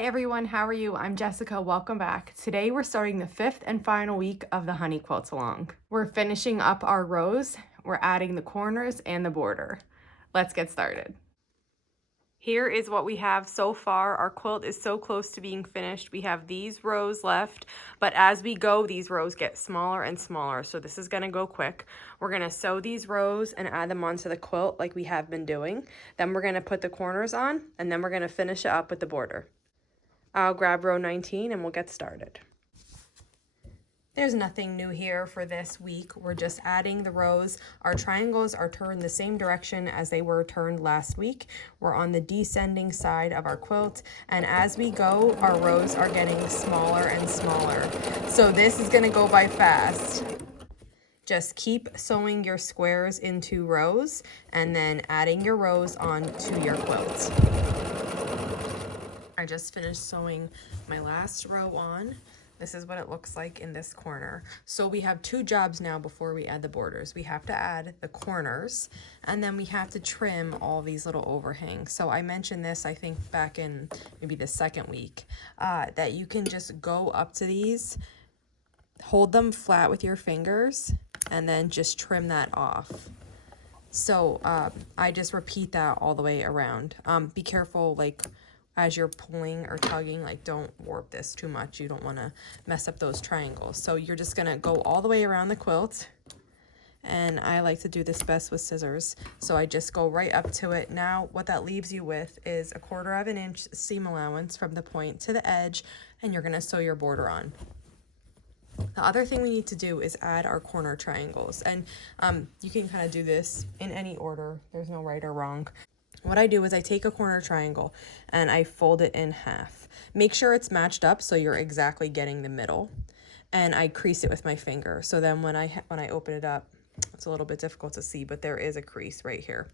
Hi everyone, how are you? I'm Jessica, welcome back. Today we're starting the 5th and final week of the Honey Quilt Along. We're finishing up our rows, we're adding the corners and the border. Let's get started. Here is what we have so far. Our quilt is so close to being finished. We have these rows left, but as we go, these rows get smaller and smaller, so this is gonna go quick. We're gonna sew these rows and add them onto the quilt like we have been doing. Then we're gonna put the corners on, and then we're gonna finish it up with the border. I'll grab row 19 and we'll get started. There's nothing new here for this week. We're just adding the rows. Our triangles are turned the same direction as they were turned last week. We're on the descending side of our quilt, and as we go, our rows are getting smaller and smaller. So this is gonna go by fast. Just keep sewing your squares into rows and then adding your rows onto your quilt. I just finished sewing my last row on. This is what it looks like in this corner. So we have two jobs now before we add the borders. We have to add the corners, and then we have to trim all these little overhangs. So I mentioned this, I think, back in maybe the second week, that you can just go up to these, hold them flat with your fingers, and then just trim that off. So I just repeat that all the way around. Be careful, like, as you're pulling or tugging, like, don't warp this too much. You don't want to mess up those triangles. So you're just going to go all the way around the quilt. And I like to do this best with scissors. So I just go right up to it. Now what that leaves you with is 1/4 of an inch seam allowance from the point to the edge. And you're going to sew your border on. The other thing we need to do is add our corner triangles. And you can kind of do this in any order. There's no right or wrong. What I do is I take a corner triangle and I fold it in half. Make sure it's matched up so you're exactly getting the middle. And I crease it with my finger. So then when I open it up, it's a little bit difficult to see, but there is a crease right here.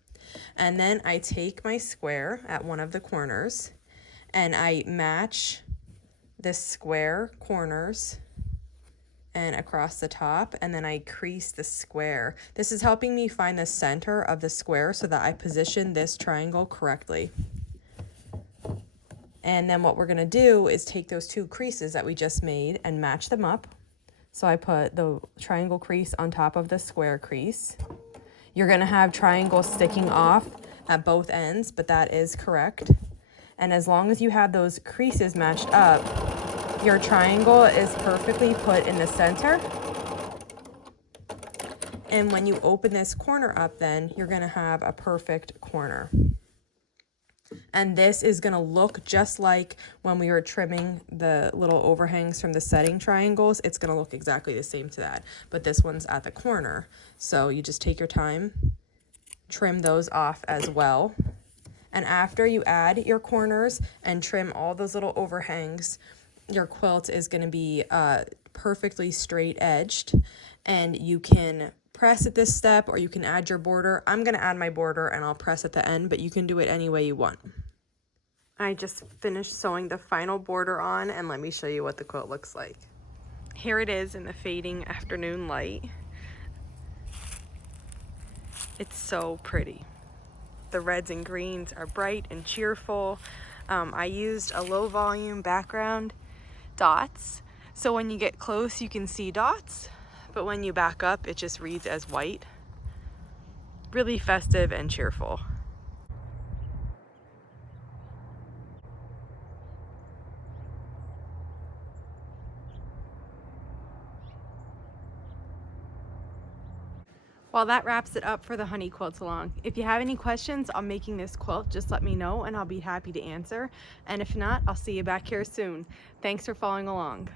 And then I take my square at one of the corners and I match this square corners and across the top, and then I crease the square. This is helping me find the center of the square so that I position this triangle correctly. And then what we're gonna do is take those two creases that we just made and match them up. So I put the triangle crease on top of the square crease. You're gonna have triangles sticking off at both ends, but that is correct. And as long as you have those creases matched up, your triangle is perfectly put in the center. And when you open this corner up, then you're gonna have a perfect corner. And this is gonna look just like when we were trimming the little overhangs from the setting triangles. It's gonna look exactly the same to that, but this one's at the corner. So you just take your time, trim those off as well. And after you add your corners and trim all those little overhangs, your quilt is going to be perfectly straight edged, and you can press at this step or you can add your border. I'm going to add my border and I'll press at the end, but you can do it any way you want. I just finished sewing the final border on, and let me show you what the quilt looks like. Here it is in the fading afternoon light. It's so pretty. The reds and greens are bright and cheerful. I used a low volume background dots, so when you get close you can see dots, but when you back up it just reads as white. Really festive and cheerful. Well, that wraps it up for the Honey Quilt Along. If you have any questions on making this quilt, just let me know and I'll be happy to answer. And if not, I'll see you back here soon. Thanks for following along.